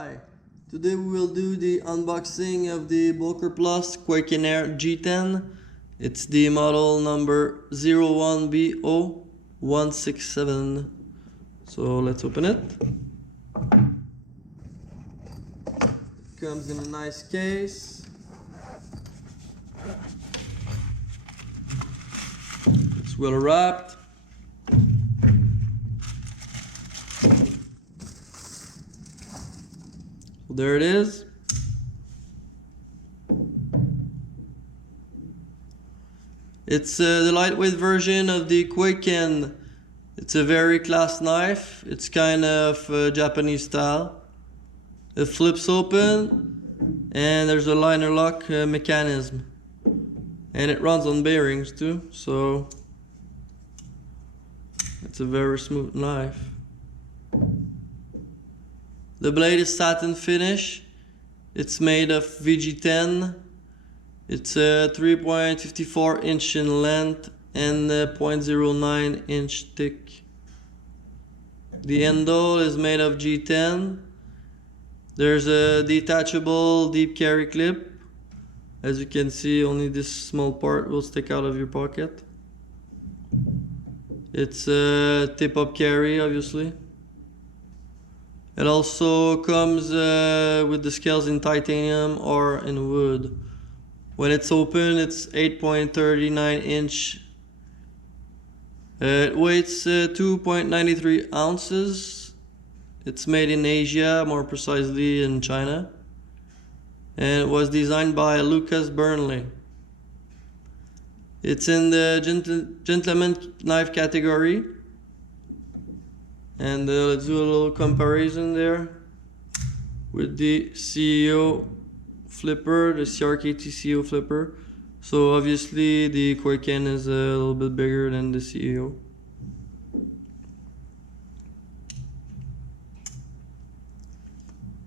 Hi, today we will do the unboxing of the Boker Plus Kwaiken Air G10. It's the model number 01BO167. So let's open it. Comes in a nice case. It's well wrapped. There it is. It's the lightweight version of the Kwaiken. It's a very class knife. It's kind of Japanese style. It flips open and there's a liner lock mechanism. And it runs on bearings too, so it's a very smooth knife. The blade is satin finish. It's made of VG10. It's 3.54 inch in length and 0.09 inch thick. The handle is made of G10. There's a detachable deep carry clip. As you can see, only this small part will stick out of your pocket. It's a tip-up carry, obviously. It also comes with the scales in titanium or in wood. When it's open, it's 8.39 inch. It weighs 2.93 ounces. It's made in Asia, more precisely in China. And it was designed by Lucas Burnley. It's in the gentleman knife category. And let's do a little comparison there with the CEO flipper, the CRKT CEO flipper. So obviously the Kwaiken is a little bit bigger than the CEO.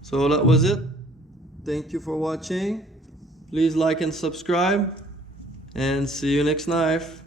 So that was it. Thank you for watching. Please like and subscribe, and see you next knife.